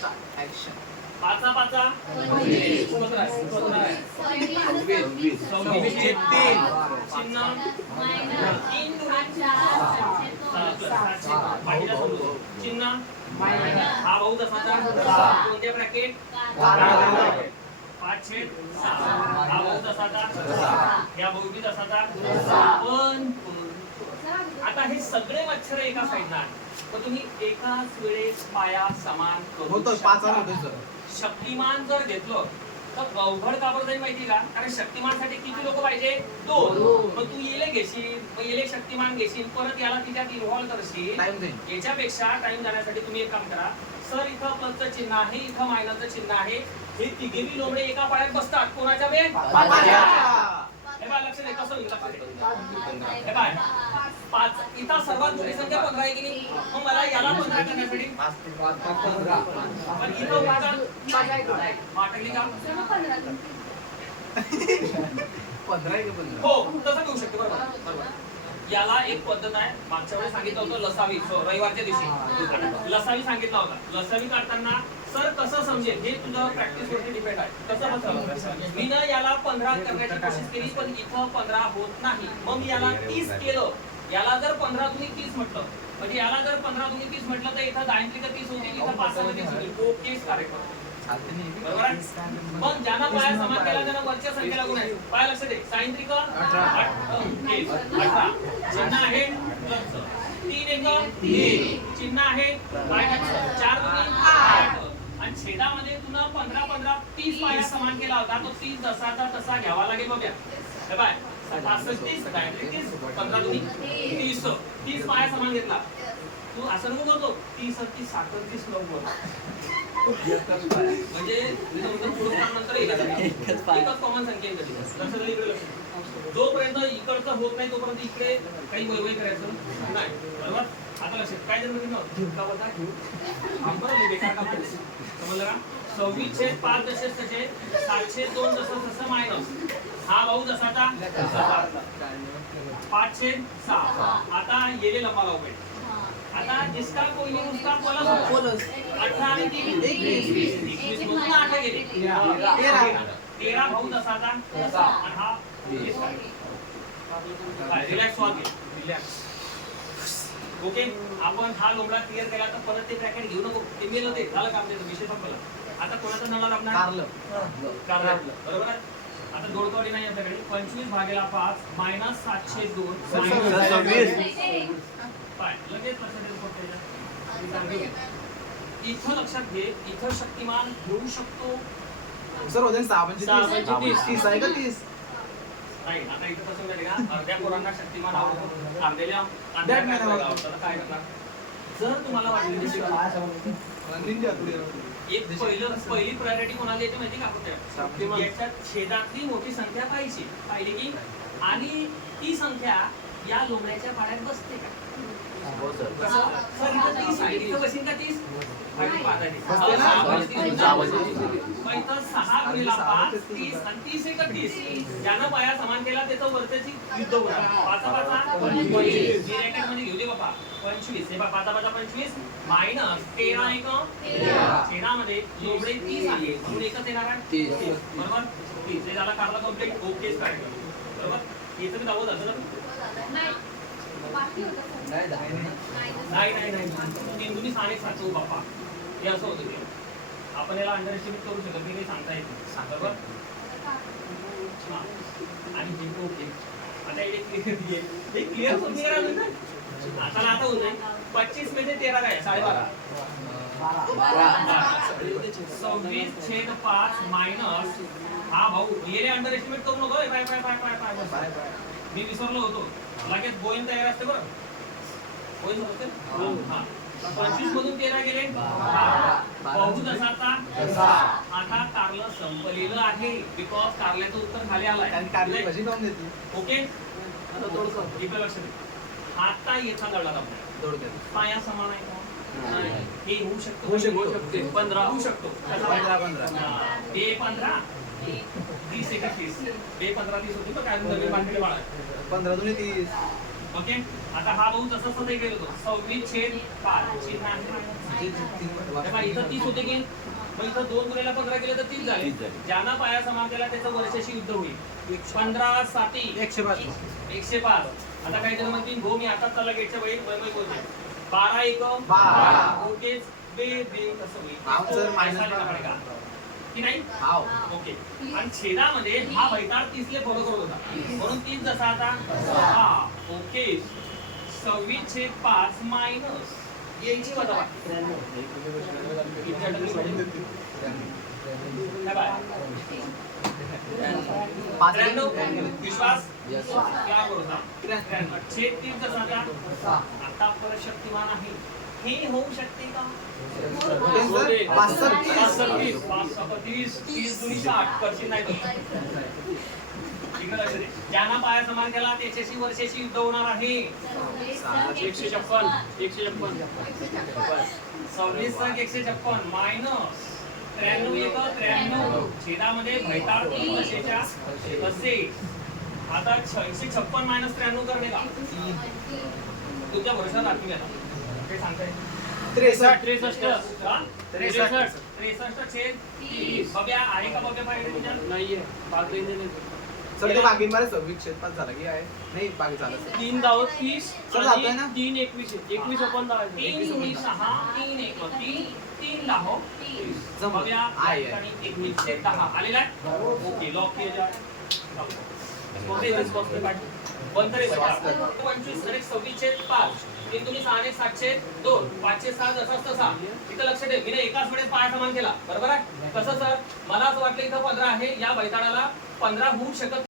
पाचा पाचा चिन्ह हा भाऊ दसाचा कोणत्या ब्रॅकेट पाच छेद हा भाऊ दसाचा या भाऊ बी दसाचा पण आता हे सगळे मच्छर एका साईडला आहे तुम्ही एकाच वेळेस पाया समान करू होतं शकता. पाच होतं शक्तिमान जर घेतलं तर अवघड का बरं जाईल माहिती का? कारण शक्तिमानसाठी किती लोक पाहिजे? दोन. मग तू येले घेशील मग येले शक्तिमान घेशील परत याला तिच्यात इन्व्हॉल्व करशील. टाइम जाईल याच्यापेक्षा टाइम जाण्यासाठी तुम्ही एक काम करा. सर इथं प्लसचं चिन्ह आहे इथं मायनसचं चिन्ह आहे. हे तिघेही लोंबडे एका पाण्यात बसतात. कोणाच्या वेळ हे बाय लक्ष दे कसं होईल लक्ष दे. हे इथं सर्वात मोठी संख्या पंधरा आहे की नाही? मग मला याला पंधरा करण्यासाठी. पण इथं वाटली का? हो तसं घेऊ शकते बरोबर बरोबर. याला एक पद्धत आहे. मागच्या वेळेस सांगितलं होतं लसावी so, रविवारच्या दिवशी. लसावी सांगितला होता. लसावी काढताना सर कसं समजेल? हे तुझं प्रॅक्टिस वरती डिपेंड आहे. कसं मी ना याला पंधरा करण्याची कोशिश केली पण इथं पंधरा होत नाही. मग मी याला तीस केलं. याला जर पंधरा तुम्ही तीस म्हटलं म्हणजे याला जर पंधरा तुम्ही तीस म्हटलं तर इथं दायंत्रिक तीस होतील इथं पाच सहा तीस होतील ओकेच कार्यक्रम? मग. ज्यांना पाया समान केला त्यांना वरच्या संख्या लागून आहे पाया लक्ष दे. सायंत्रिक अठरा. चिन्ह आहे. तीन एक तीन. चिन्ह आहे. चार आठ. आणि छेदामध्ये तुला पंधरा पंधरा तीस पाया समान केला होता. तो तीस जसाचा तसा घ्यावा लागेल बघा हे बाय तीस पाया समान घेतला. तू असं नको बोलतो तीस तीस साखर तीस बोल म्हणजे कॉमन संख्या. जोपर्यंत इकडचं होत नाही तोपर्यंत इकडे काही वैवय करायचं नाही. बरोबर? आता लक्षात काय जर म्हणजे झुणका बता घेऊ बरं मी बेकार काम केलं. समजलं का? सव्वीस छेद पाच दशे तसे सातशे दोन जसं तसं मायनस हा भाऊ जसाचा तसा. पाच छेद सहा. आता येले लंबा पाहिजे आता जिसका कोई नहीं उसका प्लस अठरा आणि तीन एकवीस. एकवीस. मधून आठ गेले. तेरा. तेरा. भाऊ हा काय रिलॅक्स व्हा रिलॅक्स ओके आपण हा लोंबडा क्लिअर केला तर परत ते ब्रॅकेट घेऊ नको. ते मेल होते. झालं काम त्याचा. विषय संपला. आता कोणाचा नळा लागणार. बरोबर आहे? आता दोडकवडी नाही आपल्याकडे. पंचवीस भागेला पाच मायनस सातशे दोन. लगेच लक्षात येईल. इथं लक्षात घे. इथं शक्तिमान घेऊ शकतो. सर होते सहा म्हणजे सहा तीस. तीस. तीस आहे का तीस? नाही आता इथं कसं का? अर्ध्या पोरांना शक्तिमान आवडतो. अर्ध्याला काय करणार? जर तुम्हाला वाटलं की. एक पहिलं पहिली प्रायोरिटी कोणाला येते माहिती का. आपण याच्यात छेदातली मोठी संख्या पाहिजे. पाहिजे की आणि ती संख्या या लोंबड्याच्या पाण्यात बसते का कसं? सर, इथं तीस आहे. इथं बसेल का तीस? आणि पाच आहे. बसते ना? सहा गुणिला पाच, तीस आणि तीस एक तीस. ज्यानं पाया समान केला त्याचं वरच्याची युद्ध होणार. पाचा पाचा. पंचवीस. जी रॅकेटमध्ये घेऊ दे बाबा पंचवीस. हे बा पाचा पाचा पंचवीस. मायनस तेरा एक. छेदामध्ये तीस आहे. म्हणून एकच येणार आहे. बरोबर? तीस हे झाला कारला कंप्लीट ओकेच कार्यक्रम बरोबर? याचं मी दावत असं नाही नाही नाही. तीन दुनी साडे सातशे बाप्पा हे असं होतं ते. आपण याला अंडर एस्टिमेट करू शकत नाही काही सांगता येत नाही. हा. आणि हे ओके आता हे क्लिअर हे क्लिअर समजून करा ना आता आता होत नाही. पच्चीसमध्ये तेरा काय? साडेबारा. सव्वीस छेद पाच मायनस हा भाऊ. गेले अंडर एस्टिमेट करू नको. पाय पाय पाय बस. Bye bye. मी विसरलो होतो. लगेच गोईन तयार असते बरं. हा. पंचवीस मधून तेरा गेले. बहु आता? कारलं संपलेलं आहे. बिकॉज कारल्याचं उत्तर खाली आलंय. ओके? इकडे लक्ष दे. आता आपल्याला थोडक्यात. पाया समान आहे का. हे होऊ शकतं होऊ शकतो. पंधरा. होऊ शकतो. हा, ते पंधरा. तीस एक तीस ते पंधरा तीस होती काय. पंधरा दोन्ही तीस ओके आता हा भाऊ जसं तसं गेलो सव्वीस छेद पाच इथं तीस होते की मग इथं दोन गुन्ह्याला पंधरा केले तर तीस झाले. तीस. ज्यांना पाया समान केला त्याचं वर्षाशी युद्ध होईल. पंधरा साती. एकशे पाच एकशे पाच. आता काही जण म्हणतील भाऊ मी आताच चालला गेटच्या वेळी बोलते बारा एक बारा. ओके बे बे कसं होईल. की नाही? हाव. ओके. आणि छेदामध्ये हा भैताळ तीसले फॉलो करत होता. म्हणून तीस जसा आता? हा. ओके. सव्वीस छेद पाच मायनस. यायची वजा त्र्याण्णव. विश्वास. क्या छेद तीस जसा. आता? परत शक्तिमान आहे. हे होऊ शकते का तीस. तीस, करशील नाही ज्यांना पाया समान केला त्याच्याशी वर्षाची युद्ध होणार आहे एकशे छप्पन एकशे छप्पन सव्वीस सक एकशे छप्पन मायनस त्र्याण्णव एक त्र्याण्णव छेदामध्ये भैताळ तीन असे आता एकशे छप्पन मायनस त्र्याण्णव करणे का तुमच्या वर्षात राहतील आता ते सांगताय त्रेसष्ट त्रेसष्ट हा? त्रेसष्ट. त्रेसष्ट त्रेसष्ट छेद तीस बघ्या आहे का बघ्या पाहिजे तुझ्या नाहीये सर ते बाकी मला सव्वीस छेद पाच झाला की आहे नाही बाकी झालं तीन दहा तीस सर, आणि जातोय ना? तीन एकवीस एकवीस आपण दहा तीन सहा तीन एक तीन तीन. बघ्या आहे. ठिकाणी एकवीसशे दहा आलेला आहे ओके लॉक केलं जाय. स्पॉटे इथे पंचवीस आणि सव्वीस पाच तीन तुम्ही सहा आणि सातशे दोन पाचशे सहा जसा तसा इथं लक्ष ठेव मी एकाच वेळेस पाय समान केला बरोबर आहे कसं सर मला असं वाटलं इथं पंधरा आहे या बैताडाला पंधरा होऊ शकत